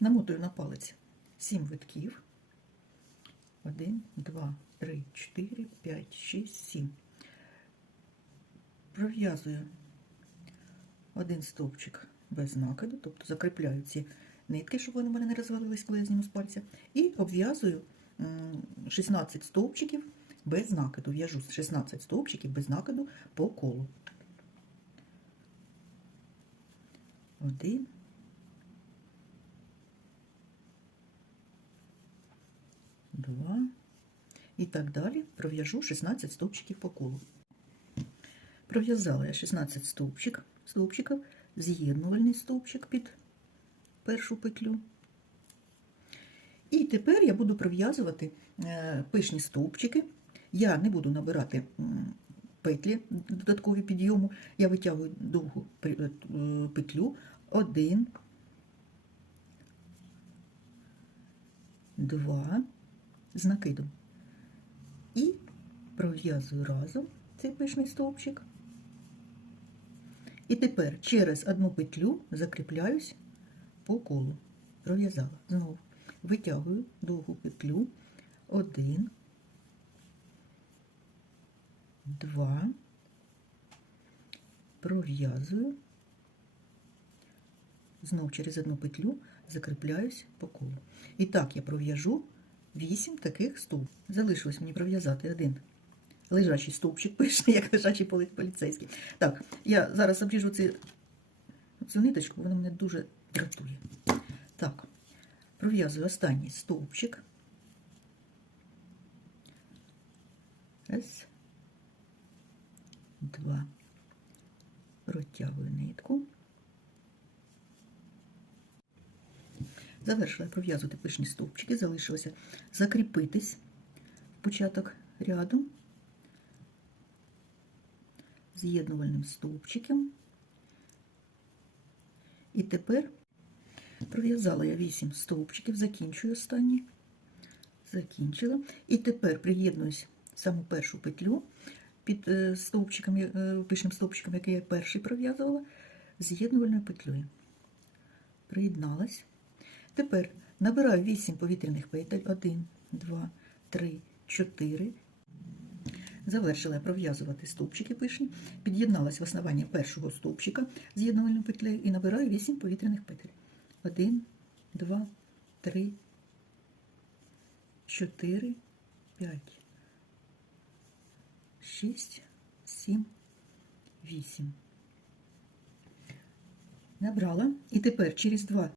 Намотую на палець 7 витків. 1, 2, 3, 4, 5, 6, 7. Пров'язую один стовпчик без накиду, тобто закріпляю ці нитки, щоб вони в мене не розвалились, коли я зніму з пальця, і обв'язую 16 стовпчиків без накиду. В'яжу 16 стовпчиків без накиду по колу. Один. Два. І так далі пров'яжу 16 стовпчиків по колу. Пров'язала я 16 стовпчик, стовпчиків, з'єднувальний стовпчик під першу петлю. І тепер я буду пров'язувати е, пишні стовпчики. Я не буду набирати петлі додаткові підйому. Я витягую довгу е, петлю. Один, два, з накидом. І пров'язую разом цей пишний стовпчик. І тепер через одну петлю закріпляюсь по колу. Пров'язала. Знову витягую довгу петлю. Один, два, пров'язую. Знов через одну петлю закріпляюсь по колу. І так я пров'яжу 8 таких стовп. Залишилось мені пров'язати один лежачий стовпчик пишний, як лежачий поліцейський. Так, я зараз обріжу цю, цю ниточку, вона мене дуже дратує. Так, пров'язую останній стовпчик. Раз, два. Протягую нитку. Завершила пров'язувати пишні стовпчики, залишилося закріпитись початок ряду з'єднувальним стовпчиком. І тепер пров'язала я 8 стовпчиків, закінчую останні. Закінчила. І тепер приєднуюсь в саму першу петлю під е, стовпчиком, е, пишним стовпчиком, який я перший пров'язувала, з'єднувальною петлею. Приєдналась. Тепер набираю 8 повітряних петель. 1, 2, 3, 4. Завершила я пров'язувати стовпчики пишні, під'єдналась в основання першого стовпчика з'єднувальною петлею і набираю 8 повітряних петель. 1, 2, 3, 4, 5, 6, 7, 8. Набрала. І тепер через два